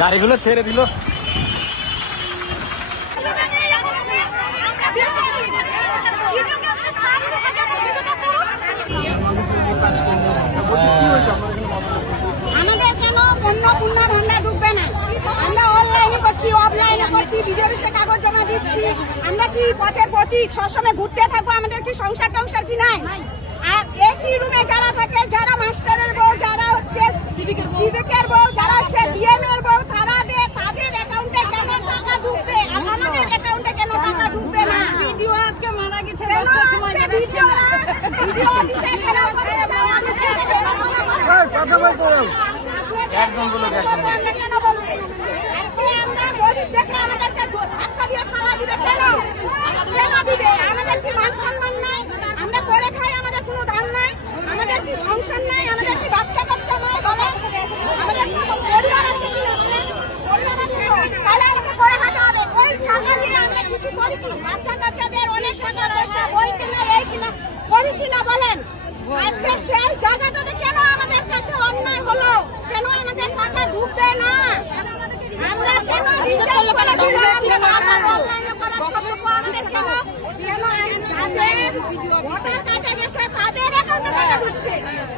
গাড়িগুলো ছেড়ে দিল। আমাদের কেন পণ্য ভান্ডার ঢুকবে না? আমরা অনলাইনে করছি, অফলাইনে করছি, বিডিও অফিসে কাগজ জমা দিচ্ছি। আমরা কি পথের প্রতীক সবসময় ঘুরতে থাকবো? আমাদের কি সংসার টংসার কি নাই? আর এসি রুমে যারা থাকে, যারা মাস্টারের বউ, যারা হচ্ছে সিভিকের বউ, যারা হচ্ছে ডিএম এর বউ, তাদের অ্যাকাউন্টে কেন টাকা ঢুকবে? আমাদের অ্যাকাউন্টে কেন টাকা ঢুকবে না? ভিডিও আজকে মারা গেছে, ভিডিও অফিসে কেন মারা গেছে? একজন বলে কেন বলুন? আজকে আমরা গরিব দেখে আমাদেরকে ধাক্কা দিয়ে ফালা দিবে কেন? কেন দিবে? আমাদের কি মান সম্মান নাই? আমরা করে খাই, আমাদের কোনো দাম নাই? আমাদের কি সংসার নাই? আমাদের কি বাচ্চা কাচ্চা নাই? বলেন, আমাদের কি পরিবার আছে কি? পরিবার আছে তো? তাহলে আমাকে করে খাতে হবে। ওই টাকা দিয়ে আমরা কিছু করি কি? বাচ্চা কাচ্চাদের অনেক টাকা পয়সা, বই কিনা, এই কিনা, করি কিনা বলেন? আজকে সেই জায়গাটাতে কেন আমাদের কাছে অন্যায় হলো? কেন আমাদের টাকা ঢুকবে না? আমরা কেন রিটার্ন করে দিলাম? অনলাইনে করার সত্ত্বেও আমাদের কেন যাদের ভোটার কার্ডে গেছে তাদের অ্যাকাউন্টে টাকা ঢুকছে।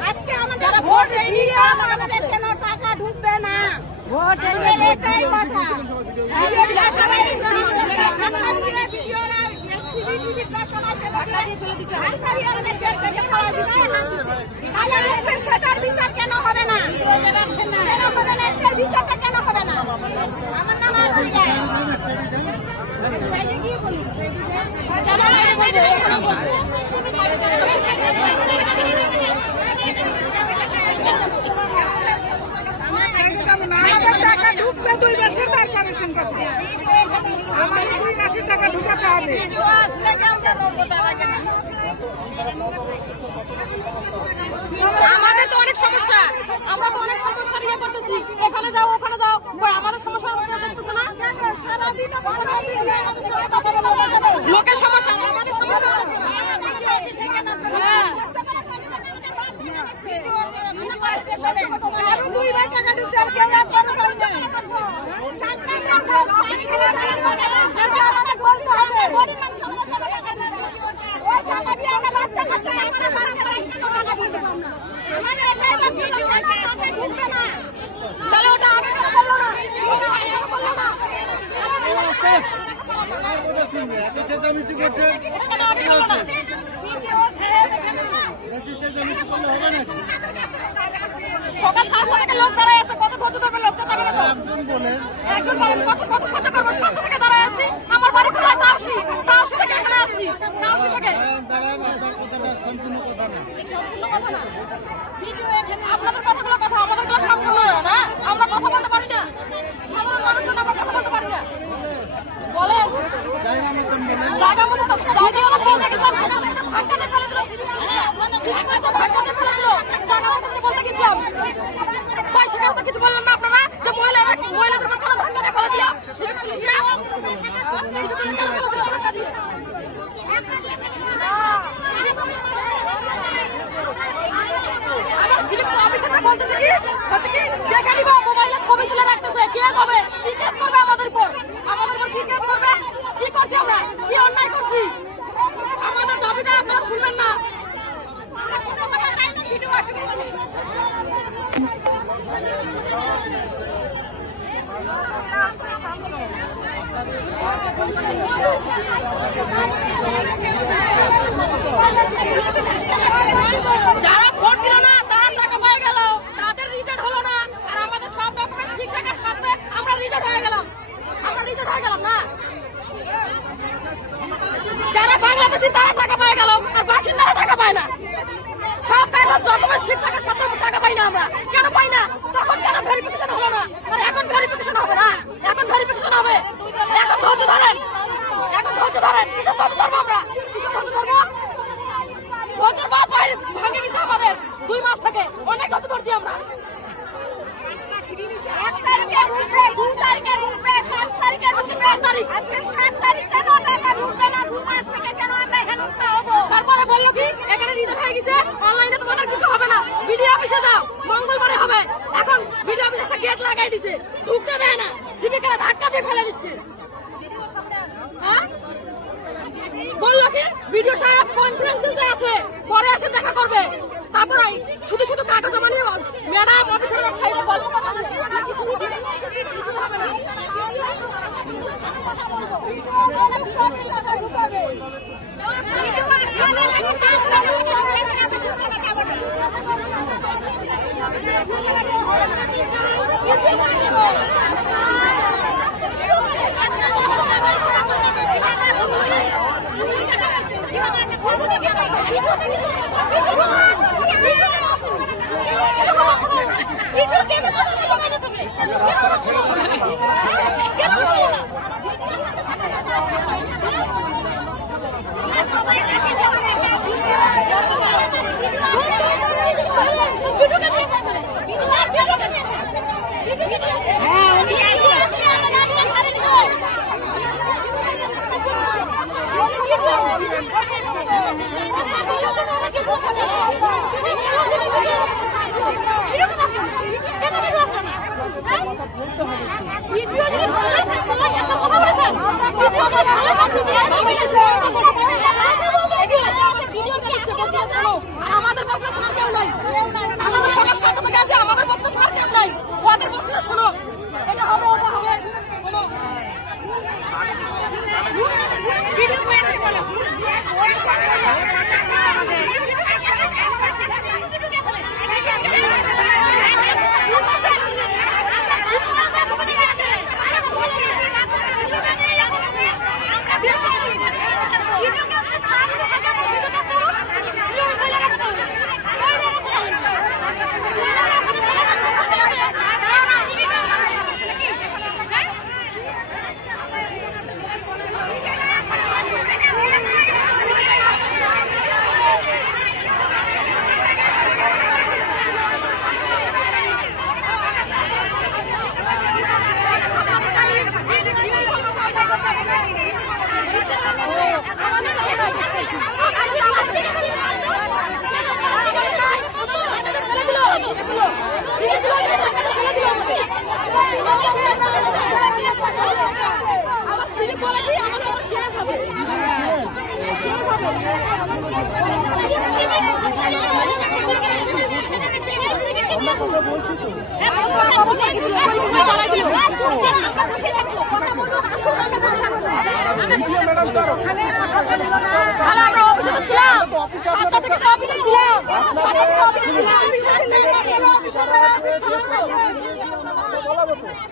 আজকে আমাদের ভোট দিলাম, আমাদের কেন টাকা ঢুকবে না? ভোটের এটাই কথা। সবাই সেটার বিচার কেন হবে না? কেন হবে না? সেই বিচারটা কেন হবে না? আমার নাম আমাদের টাকা ঢুকবে 2 মাসের তার কানেকশন কথা। আমাদের 2 মাসের টাকা ঢুকাতে হবে। আমাদের তো অনেক সমস্যা, আমরা তো অনেক সমস্যা নিয়ে করতেছি। এখানে যাও, ওখানে যাও, আমাদের সমস্যা দেখতেছে না। লোকের সমস্যা, আমাদের সমস্যা। তাহলে ওটা আগে কেন বললো না? সকাল 7টা থেকে লোক দাঁড়ায় আছে, কত ধৈর্য ধরবে? লোকটা যাবে না তো? একজন বলেন কত সহ্য করবো? 7টা থেকে দাঁড়ায় আছি। আমার বাড়ি কোথায়? তাওসি থেকে এখানে আসছি, তাওসি থেকে। আপনাদের কতগুলো কথা, আমাদের গুলো সম্পূর্ণ না। আমরা কথা বলতে পারি না, সাধারণ মানুষজন আমরা কথা বলতে পারি না। বলেন জায়গা মতো তো জায়গা হলো ফেলতে গেছিলাম, ধাক্কাতে ফেলে দিল, ধাক্কাতে ফেলে দিল, জায়গা মতো বলতে গেছিলাম। ভাই সেটাও তো কিছু বললেন না আপনারা, যে মহিলাদের কেন ধাক্কা দিয়ে ফেলে দিল? সিভিক পুলিশরা ধাক্কা দিয়ে বলতেছে কি হচ্ছে কি দেখে নিব, মোবাইলে ছবি তুলে রাখতেছে। কেস হবে, কি কেস করবে আমাদের উপর? কি কেস করবে? কি করছি আমরা? কি অন্যায় করছি? আমাদের দাবিটা আপনারা শুনবেন না। যারা ভোট দিল না তারা টাকা পেয়ে গেল, তাদের রিজেক্ট হলো না। আর আমাদের সব ডকুমেন্ট ঠিক থাকার সাথে আমরা রিজেক্ট হয়ে গেলাম না। যারা বাংলাদেশি তারা টাকা পেয়ে গেল, আর বাসিন্দারা টাকা পায় না। সব কাগজ ডকুমেন্ট ঠিক থাকার সাথে টাকা পাই না আমরা। কেন পাই না? তখন কেন ভেরিফিকেশন হলো না? আর এখন ভেরিফিকেশন হবে না, এখন ভেরিফিকেশন হবে। এখন ধৈর্য ধরেন, কিসের ধৈর্য ধরবো আমরা? কিসের ধৈর্য ধরবো? ধৈর্যের বাদ ভাঙে গেছে আমাদের 2 মাস থেকে। অনেক ধৈর্য ধরছি আমরা। 1 তারিখে ঢুকবে, 2 তারিখে ঢুকবে, 5 তারিখে ঢুকবে, 7 তারিখ। আজকে 7 তারিখ কেন টাকা ঢুকবে না? 2 মাস থেকে কেন আমরা হেনস্থা হবো? তারপরে বললো কি এখানে রিজার্ভ হয়ে গেছে, অনলাইনে তোমাদের কিছু হবে না, বিডিও অফিসে যাও, মঙ্গলবারে হবে। এখন বিডিও অফিসে গেট লাগাই দিছে, ঢুকতে দেয় না, সিভিকেরা ধাক্কা দিয়ে ফেলে দিচ্ছে। হ্যাঁ বললো কি ভিডিও সাহেব কনফারেন্সে আছে, পরে এসে দেখা করবে। তারপরে শুধু শুধু কাগজ জমা নিয়ে ম্যাডাম অফিসের সাইডে গল্প কথা বলছে, কিছু হবে না। আমাদের পক্ষে শোনার কেউ নাই, আমাদের সবার সাথে থেকে আছে, আমাদের পক্ষে শোনার কেউ নাই, ওদের পক্ষে শোনো, এটা হবে ওটা হবে।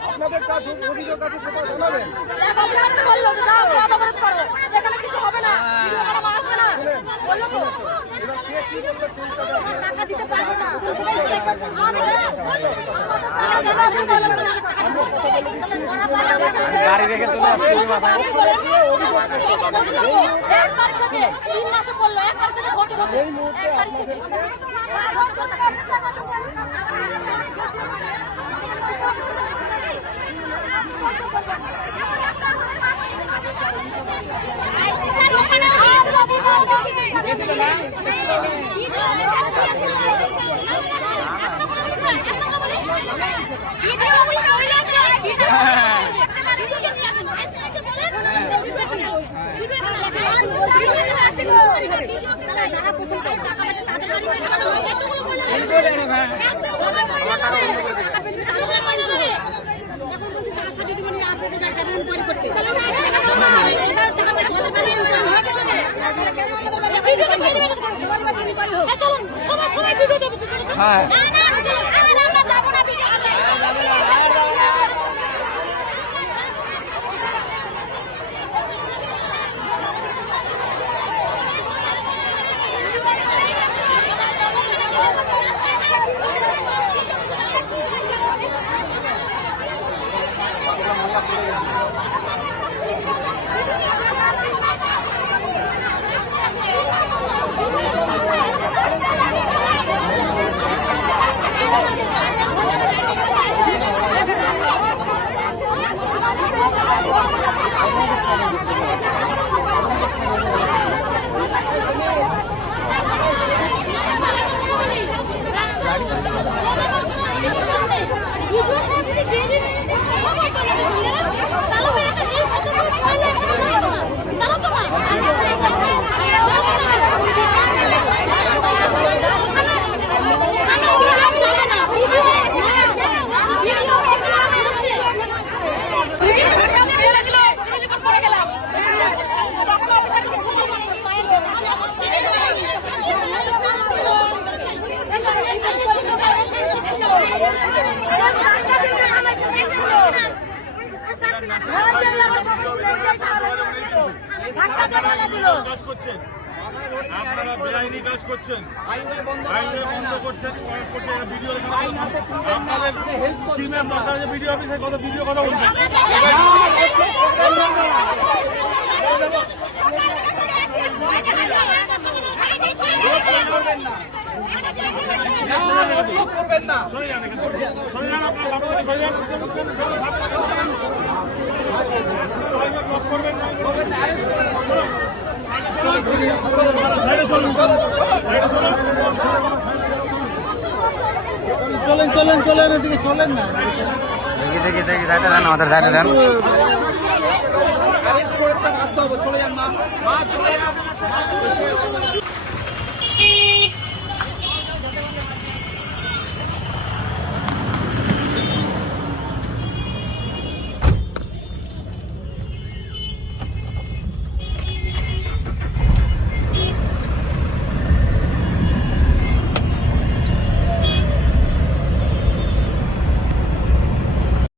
আপনাদের কাজ অভিযোগ আছে সেটা জানাবেন। বললো যে যাও অবরোধ করো, এখানে কিছু হবে না, ভিডিও ম্যাডাম আসবে না বললো তো। এবার কে কি বলবে সেই হিসাবে টাকা দিতে পারবো না, গাড়ি রেখে চলে আসছে মাথায়। 1 তারিখ থেকে 3 মাসে বললো, 1 তারিখ থেকে হতে হতে এই মুহূর্তে আপনাদের হ্যাঁ গাড়ি কাজ করছেন, আপনারা বেআইনি কাজ করছেন, হাইওয়ে বন্ধ করছেন, ভিডিও আপনাদের স্কিমের মাথায় যে ভিডিও অফিসে কত ভিডিও কথা বলছেন। করবেন না সরে যান, সরে যান, আপনারা সরে যান, করবেন না। চলেন চলেন চলেন এদিকে চলেন না দেখি সাইডে দেন, আমাদের সাইডে দেন। অ্যারেস্ট করতে বাধ্য হবো, চলে যান মা, চলে যান।